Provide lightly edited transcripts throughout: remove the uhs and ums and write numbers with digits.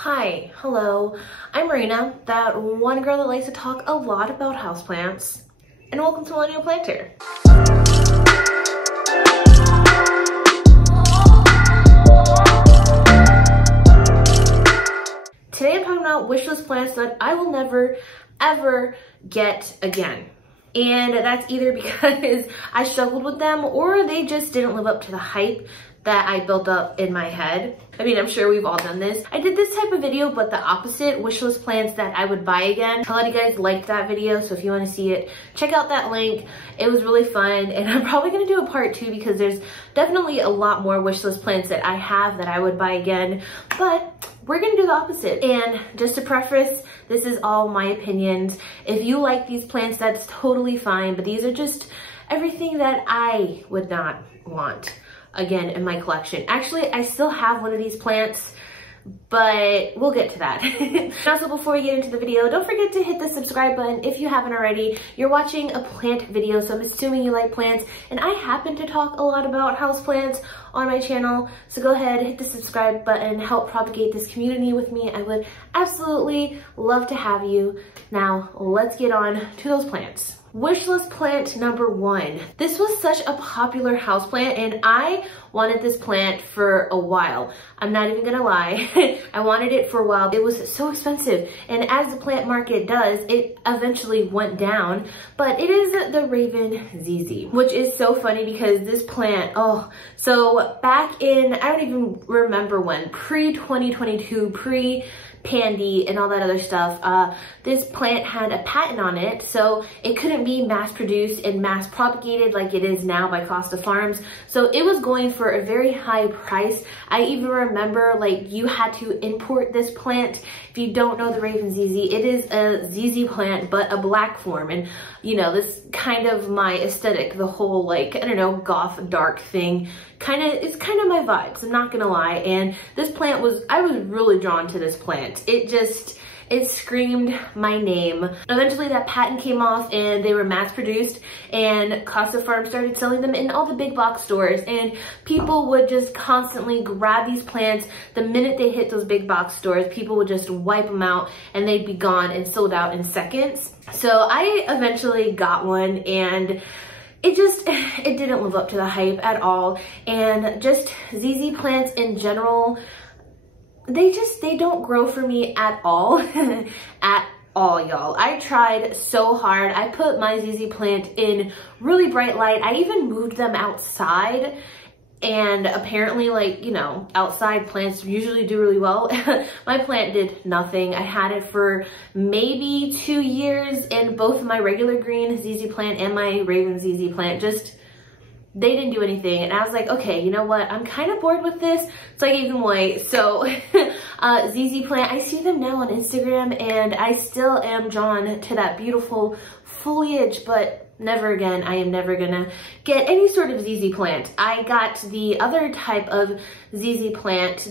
Hi, hello, I'm Marina, that one girl that likes to talk a lot about houseplants, and welcome to Millennial Planter. Today I'm talking about wishlist plants that I will never, ever get again. And that's either because I struggled with them or they just didn't live up to the hype that I built up in my head. I mean, I'm sure we've all done this. I did this type of video, but the opposite, wishlist plants that I would buy again. A lot of you guys liked that video, so if you wanna see it, check out that link. It was really fun, and I'm probably gonna do a part 2 because there's definitely a lot more wishlist plants that I have that I would buy again, but we're gonna do the opposite. And just to preface, this is all my opinions. If you like these plants, that's totally fine, but these are just everything that I would not want again in my collection. Actually, I still have one of these plants, but we'll get to that. Also, before we get into the video, don't forget to hit the subscribe button if you haven't already. You're watching a plant video, so I'm assuming you like plants, and I happen to talk a lot about houseplants on my channel, so go ahead, hit the subscribe button, help propagate this community with me. I would absolutely love to have you. Now, let's get on to those plants. Wishlist plant number 1. This was such a popular houseplant, and I wanted this plant for a while. I'm not even gonna lie. I wanted it for a while. It was so expensive, and as the plant market does, it eventually went down, but it is the Raven ZZ, which is so funny because this plant, so back in, I don't even remember when, pre-2022, pre-Pandy and all that other stuff, this plant had a patent on it, so it couldn't be mass produced and mass propagated like it is now by Costa Farms. So it was going for a very high price. I even remember like you had to import this plant. If you don't know the Raven ZZ, it is a ZZ plant, but a black form. And you know, this kind of my aesthetic, the whole like, I don't know, goth dark thing, it's kind of my vibes, I'm not gonna lie. And this plant I was really drawn to this plant. It screamed my name. Eventually that patent came off and they were mass produced, and Costa Farms started selling them in all the big box stores, and people would just constantly grab these plants. The minute they hit those big box stores, people would just wipe them out and they'd be gone and sold out in seconds. So I eventually got one, and it didn't live up to the hype at all. And just ZZ plants in general, they don't grow for me at all. At all, y'all. I tried so hard. I put my ZZ plant in really bright light. I even moved them outside, and apparently, like, you know, outside plants usually do really well. My plant did nothing. I had it for maybe 2 years, and both my regular green ZZ plant and my Raven ZZ plant they didn't do anything. And I was like, okay, you know what? I'm kind of bored with this. So I gave them away. So ZZ plant, I see them now on Instagram, and I still am drawn to that beautiful foliage, but never again. I am never gonna get any sort of ZZ plant. I got the other type of ZZ plant,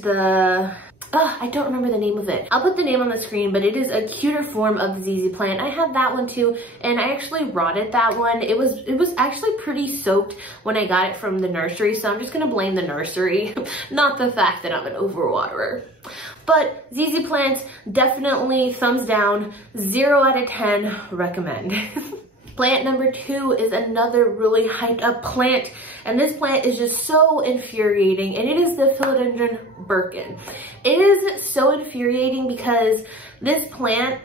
I don't remember the name of it. I'll put the name on the screen, but it is a cuter form of the ZZ plant. I have that one too, and I actually rotted that one. It was actually pretty soaked when I got it from the nursery, so I'm just gonna blame the nursery, not the fact that I'm an overwaterer. But ZZ plants, definitely thumbs down, 0 out of 10, recommend. Plant number 2 is another really hyped up plant, and this plant is just so infuriating, and it is the Philodendron Birkin. It is so infuriating because this plant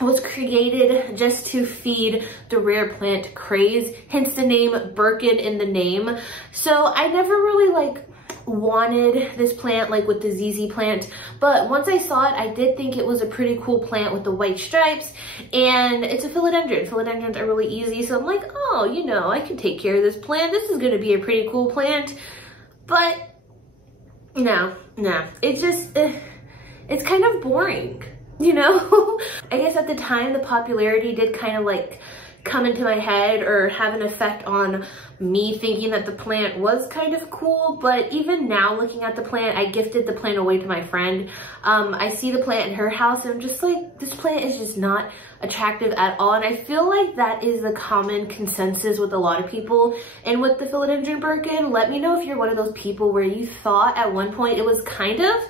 was created just to feed the rare plant craze, hence the name Birkin in the name. So I never really wanted this plant like with the ZZ plant, but once I saw it, I did think it was a pretty cool plant with the white stripes, and it's a philodendron. Philodendrons are really easy, so I'm like, oh, you know, I can take care of this plant. This is gonna be a pretty cool plant. But no, it's just, it's kind of boring, you know? I guess at the time the popularity did kind of like come into my head or have an effect on me thinking that the plant was kind of cool. But even now, looking at the plant, I gifted the plant away to my friend. I see the plant in her house, and I'm just like, this plant is just not attractive at all. And I feel like that is the common consensus with a lot of people. And with the Philodendron Birkin, let me know if you're one of those people where you thought at one point it was kind of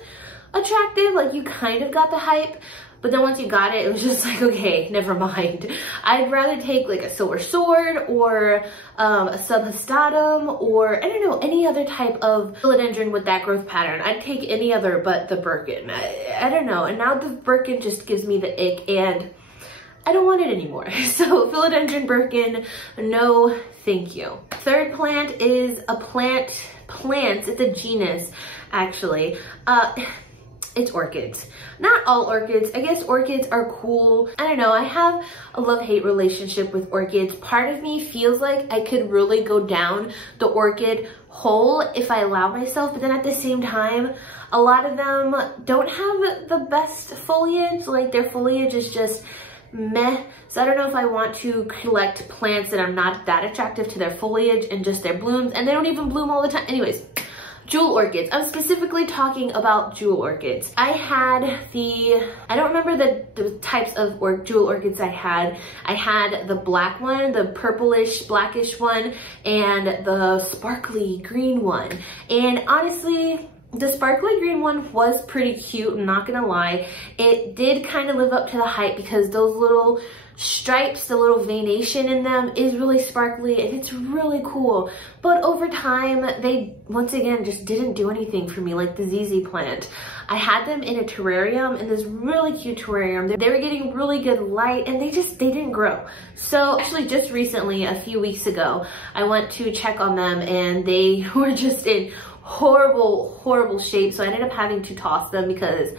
attractive. Like you kind of got the hype, but then once you got it, it was just like, okay, never mind. I'd rather take like a silver sword or a subhastatum or I don't know, any other type of philodendron with that growth pattern. I'd take any other but the Birkin. I don't know. And now the Birkin just gives me the ick and I don't want it anymore. So Philodendron Birkin, no thank you. Third plant is a plants. It's a genus actually. It's orchids. Not all orchids. I guess orchids are cool. I don't know. I have a love-hate relationship with orchids. Part of me feels like I could really go down the orchid hole if I allow myself. But then at the same time, a lot of them don't have the best foliage. Like their foliage is just meh. So I don't know if I want to collect plants that are not that attractive to their foliage and just their blooms. And they don't even bloom all the time. Anyways. Jewel orchids. I'm specifically talking about jewel orchids. I had I don't remember the types of jewel orchids I had. I had the black one, the purplish, blackish one, and the sparkly green one. And honestly, the sparkly green one was pretty cute, I'm not gonna lie. It did kind of live up to the hype because those little stripes, the little veination in them is really sparkly and it's really cool. But over time, they once again just didn't do anything for me, like the ZZ plant. I had them in a terrarium, in this really cute terrarium. They were getting really good light and they didn't grow. So actually just recently, a few weeks ago, I went to check on them and they were just in horrible shape. So I ended up having to toss them because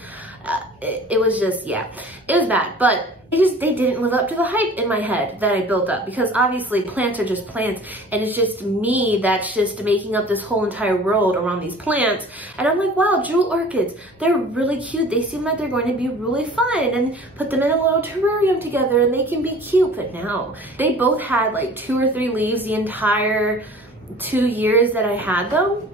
it was just, yeah, it was bad. But they didn't live up to the hype in my head that I built up, because obviously plants are just plants and it's just me that's just making up this whole entire world around these plants. And I'm like, wow, jewel orchids, they're really cute. They seem like they're going to be really fun, and put them in a little terrarium together and they can be cute. But no, they both had like 2 or 3 leaves the entire 2 years that I had them.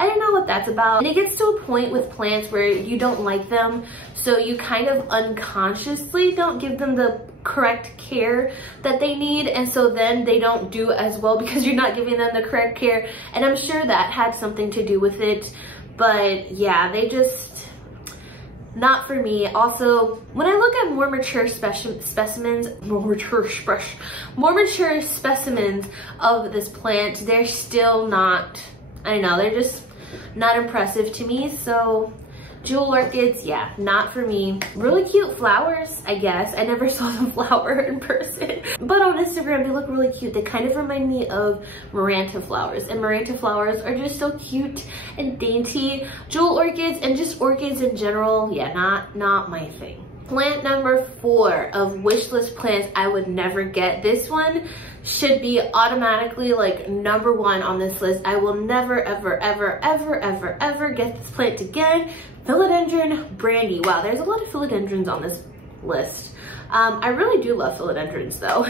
I don't know what that's about. And it gets to a point with plants where you don't like them, so you kind of unconsciously don't give them the correct care that they need, and so then they don't do as well because you're not giving them the correct care. And I'm sure that had something to do with it, but yeah, they just, not for me. Also, when I look at more mature specimens of this plant, they're still not, I don't know, they're just not impressive to me. So jewel orchids, yeah, not for me. Really cute flowers, I guess. I never saw them flower in person, but on Instagram they look really cute. They kind of remind me of Maranta flowers, and Maranta flowers are just so cute and dainty. Jewel orchids and just orchids in general, yeah, not my thing. Plant number 4 of wish list plants I would never get. This one should be automatically like number 1 on this list. I will never, ever get this plant again. Philodendron Brandy. Wow, there's a lot of philodendrons on this list. I really do love philodendrons though.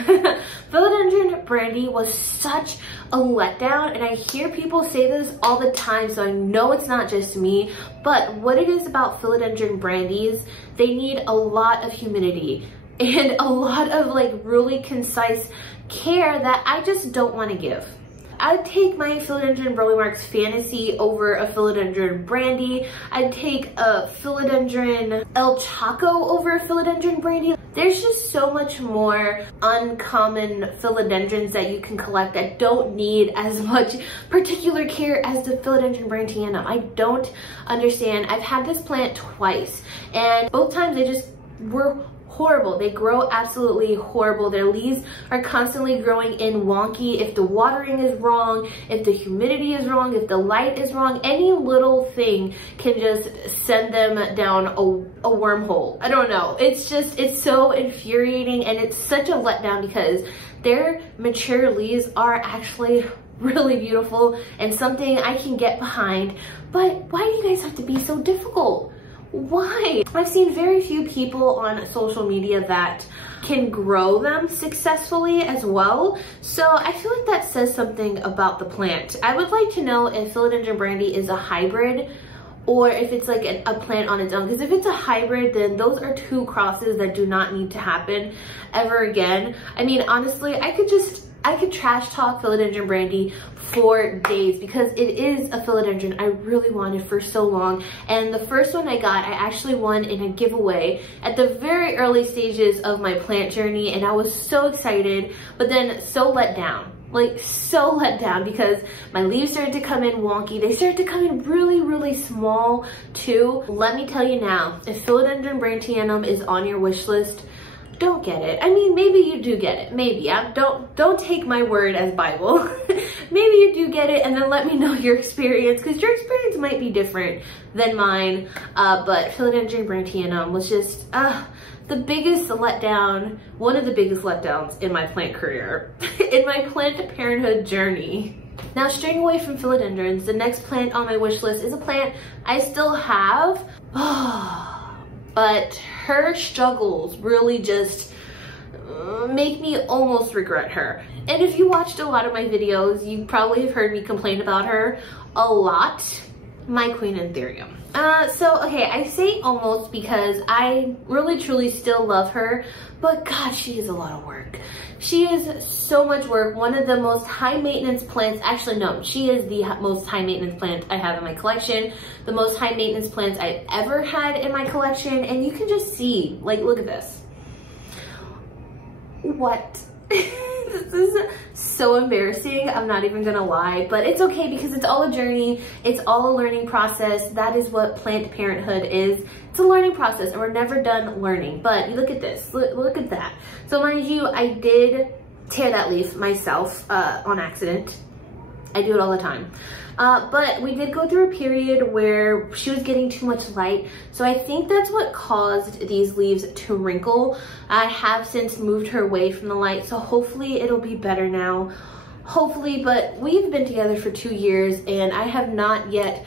Philodendron Brandy was such a letdown, and I hear people say this all the time, so I know it's not just me. But what it is about philodendron brandies, they need a lot of humidity and a lot of like really concise care that I just don't want to give. I'd take my Philodendron Brandy Fantasy over a Philodendron Brandy. I'd take a Philodendron El Chaco over a Philodendron Brandy. There's just so much more uncommon philodendrons that you can collect that don't need as much particular care as the Philodendron Brandy. I don't understand. I've had this plant twice, and both times they just were horrible. They grow absolutely horrible. Their leaves are constantly growing in wonky. If the watering is wrong, if the humidity is wrong, if the light is wrong, any little thing can just send them down a wormhole. I don't know. It's just, it's so infuriating, and it's such a letdown because their mature leaves are actually really beautiful and something I can get behind. But why do you guys have to be so difficult? Why? I've seen very few people on social media that can grow them successfully as well. So I feel like that says something about the plant. I would like to know if Philodendron Brandy is a hybrid or if it's like a plant on its own. Because if it's a hybrid, then those are 2 crosses that do not need to happen ever again. I mean, honestly, I could just I could trash talk Philodendron Brandy for days because it is a philodendron I really wanted for so long. And the first one I got, I actually won in a giveaway at the very early stages of my plant journey, and I was so excited, but then so let down. Like, so let down because my leaves started to come in wonky. They started to come in really, really small too. Let me tell you now, if Philodendron Brandy is on your wish list, don't get it. I mean, maybe you do get it. Maybe. Don't take my word as Bible. Maybe you do get it, and then let me know your experience, because your experience might be different than mine. But Philodendron Brandy was just the biggest letdown, one of the biggest letdowns in my plant career, in my plant parenthood journey. Now, straying away from philodendrons, the next plant on my wish list is a plant I still have. But her struggles really just make me almost regret her. And if you watched a lot of my videos, you probably have heard me complain about her a lot. My Queen Anthurium. Okay, I say almost because I really truly still love her, but God, she is a lot of work. She is so much work. One of the most high maintenance plants, actually no, she is the most high maintenance plant I have in my collection, the most high maintenance plants I've ever had in my collection, and you can just see, like, look at this. What? This is so embarrassing, I'm not even gonna lie, but it's okay because it's all a journey, it's all a learning process. That is what plant parenthood is. It's a learning process, and we're never done learning. But you look at this, look at that. So mind you, I did tear that leaf myself on accident. I do it all the time. But we did go through a period where she was getting too much light. So I think that's what caused these leaves to wrinkle. I have since moved her away from the light, so hopefully it'll be better now. Hopefully, but we've been together for 2 years and I have not yet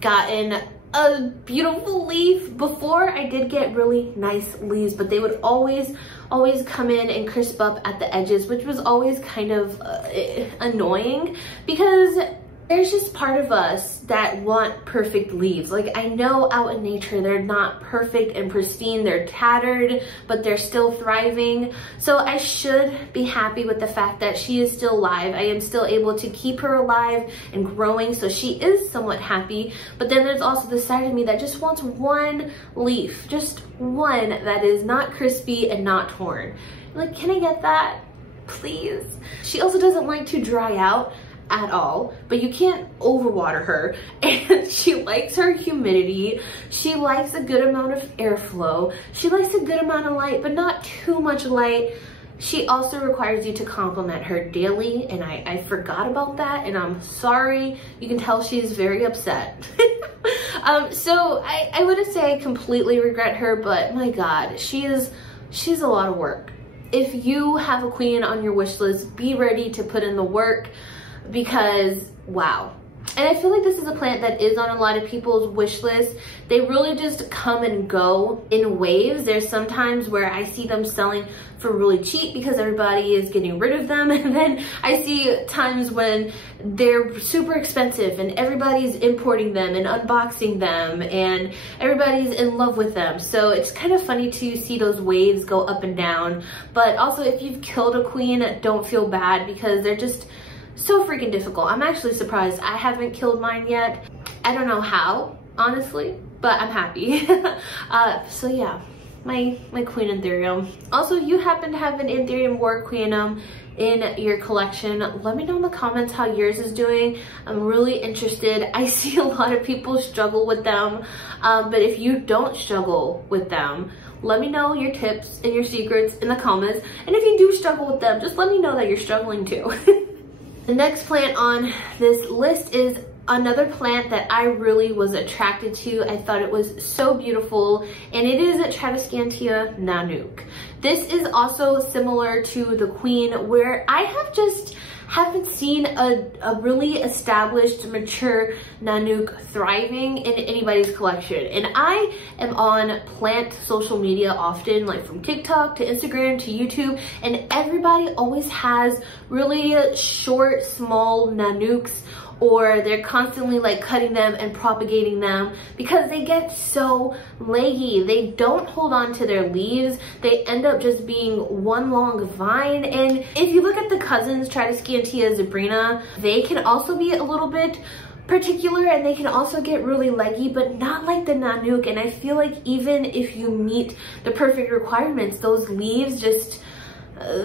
gotten a beautiful leaf. Before, I did get really nice leaves, but they would always come in and crisp up at the edges, which was always kind of annoying because there's just part of us that want perfect leaves. Like, I know out in nature they're not perfect and pristine, they're tattered, but they're still thriving. So I should be happy with the fact that she is still alive. I am still able to keep her alive and growing, so she is somewhat happy. But then there's also the side of me that just wants one leaf, just one that is not crispy and not torn. Like, can I get that? Please. She also doesn't like to dry out at all, but you can't overwater her, and she likes her humidity. She likes a good amount of airflow. She likes a good amount of light, but not too much light. She also requires you to compliment her daily, and I forgot about that, and I'm sorry. You can tell she's very upset. So I wouldn't say I completely regret her, but my God, she's a lot of work. If you have a queen on your wish list, be ready to put in the work, because wow. And I feel like this is a plant that is on a lot of people's wish list. They really just come and go in waves. There's sometimes where I see them selling for really cheap because everybody is getting rid of them. And then I see times when they're super expensive and everybody's importing them and unboxing them and everybody's in love with them. So it's kind of funny to see those waves go up and down. But also, if you've killed a queen, don't feel bad because they're just so freaking difficult. I'm actually surprised I haven't killed mine yet. I don't know how, honestly, but I'm happy. So yeah, my Queen Anthurium. Also, if you happen to have an Anthurium War Queenum in your collection, let me know in the comments how yours is doing. I'm really interested. I see a lot of people struggle with them, but if you don't struggle with them, let me know your tips and your secrets in the comments. And if you do struggle with them, just let me know that you're struggling too. The next plant on this list is another plant that I really was attracted to. I thought it was so beautiful, and it is Traviscantia Nanuk. This is also similar to the Queen, where I haven't seen a really established, mature Nanuk thriving in anybody's collection. And I am on plant social media often, like from TikTok to Instagram to YouTube, and everybody always has really short, small Nanuks or they're constantly like cutting them and propagating them because they get so leggy. They don't hold on to their leaves. They end up just being one long vine. And if you look at the cousins, Traviscantia Zebrina, they can also be a little bit particular and they can also get really leggy, but not like the Nanuk. And I feel like even if you meet the perfect requirements, those leaves just,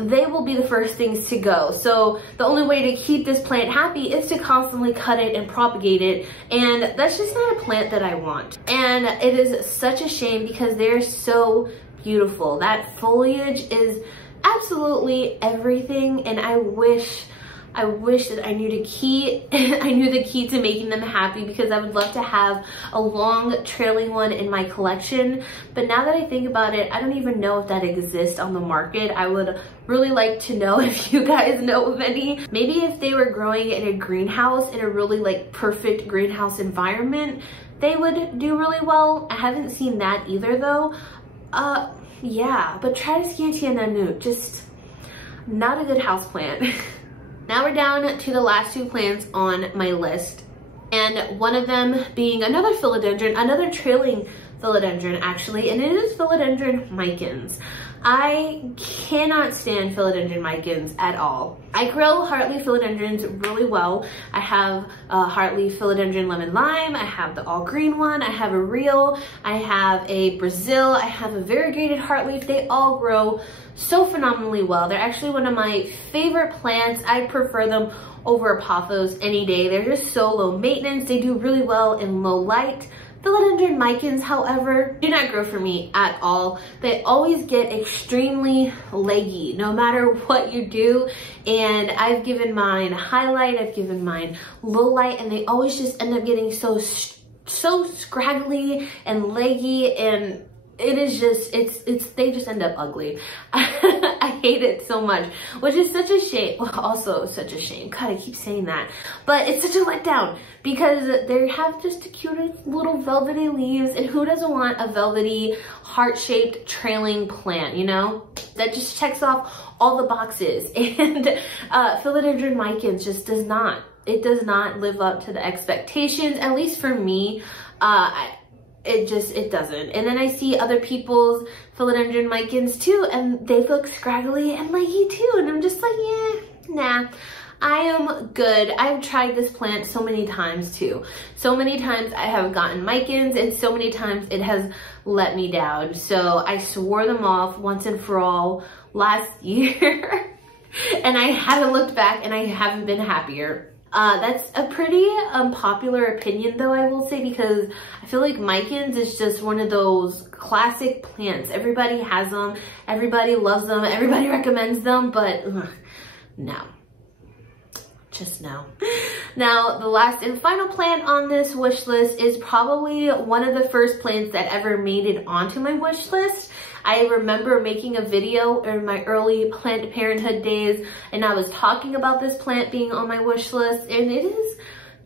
they will be the first things to go. So the only way to keep this plant happy is to constantly cut it and propagate it. And that's just not a plant that I want. And it is such a shame because they're so beautiful. That foliage is absolutely everything. And I wish that I knew the key. I knew the key to making them happy, because I would love to have a long trailing one in my collection. But now that I think about it, I don't even know if that exists on the market. I would really like to know if you guys know of any. Maybe if they were growing in a greenhouse, in a really like perfect greenhouse environment, they would do really well. I haven't seen that either though. Yeah, but Traviscantia Nanuk, just not a good houseplant. Now we're down to the last two plants on my list, and one of them being another philodendron, another trailing philodendron actually, and it is Philodendron Mykins. I cannot stand Philodendron Mykins at all. I grow Hartley philodendrons really well. I have a Hartley Philodendron Lemon Lime, I have the all green one, I have a Real, I have a Brazil, I have a variegated Heartleaf. They all grow so phenomenally well. They're actually one of my favorite plants. I prefer them over Apothos any day. They're just so low maintenance. They do really well in low light. Philodendron Mykins, however, do not grow for me at all. They always get extremely leggy no matter what you do. And I've given mine highlight, I've given mine low light, and they always just end up getting so scraggly and leggy, and it is just, they just end up ugly. I hate it so much, which is such a shame. Well, also such a shame. God, I keep saying that. But it's such a letdown because they have just the cutest little velvety leaves, and who doesn't want a velvety, heart-shaped trailing plant, you know? That just checks off all the boxes. And Philodendron Mykins just does not. It does not live up to the expectations, at least for me. It doesn't. And then I see other people's Philodendron Mykins too, and they look scraggly and leggy too. And I'm just like, yeah, nah, I am good. I've tried this plant so many times too. So many times I have gotten Mykins, and so many times it has let me down. So I swore them off once and for all last year. And I haven't looked back, and I haven't been happier. That's a pretty unpopular opinion though, I will say, because I feel like Mykins is just one of those classic plants. Everybody has them, everybody loves them, everybody recommends them, but no. Just no. Now, the last and final plant on this wish list is probably one of the first plants that ever made it onto my wish list. I remember making a video in my early Planned Parenthood days, and I was talking about this plant being on my wish list, and it is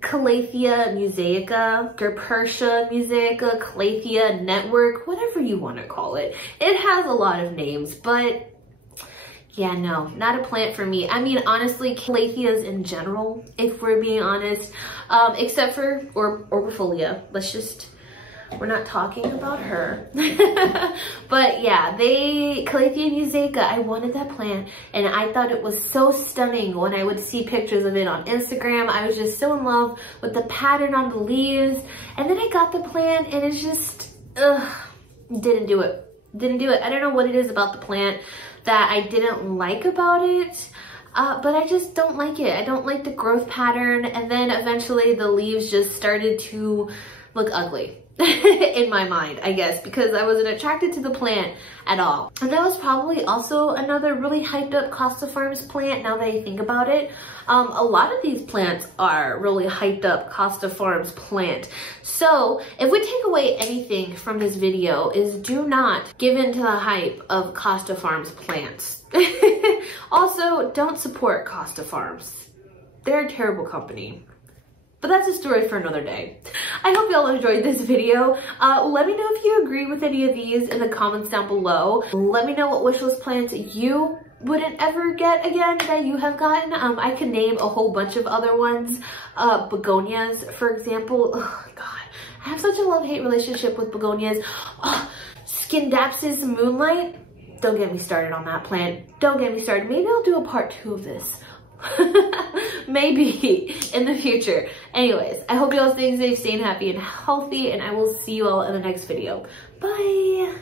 Calathea Musaica, Gerpertia Musaica, Calathea Network, whatever you want to call it. It has a lot of names, but yeah, no, not a plant for me. I mean, honestly, Calatheas in general, if we're being honest, except for Orbifolia. We're not talking about her. But yeah, Calathea Musaica, I wanted that plant, and I thought it was so stunning when I would see pictures of it on Instagram. I was just so in love with the pattern on the leaves. And then I got the plant, and it's just, didn't do it. Didn't do it. I don't know what it is about the plant that I didn't like about it. But I just don't like it. I don't like the growth pattern. And then eventually the leaves just started to look ugly in my mind, I guess, because I wasn't attracted to the plant at all. And that was probably also another really hyped up Costa Farms plant, now that I think about it. A lot of these plants are really hyped up Costa Farms plant. So if we take away anything from this video, is do not give in to the hype of Costa Farms plants. Also, don't support Costa Farms. They're a terrible company. But that's a story for another day. I hope y'all enjoyed this video. Let me know if you agree with any of these in the comments down below. Let me know what wishlist plants you wouldn't ever get again that you have gotten. I could name a whole bunch of other ones. Begonias, for example. Oh God, I have such a love-hate relationship with begonias. Oh, Scindapsus Moonlight. Don't get me started on that plant. Don't get me started. Maybe I'll do a part 2 of this. Maybe in the future. Anyways, I hope you all staying safe, staying happy and healthy, and I will see you all in the next video. Bye.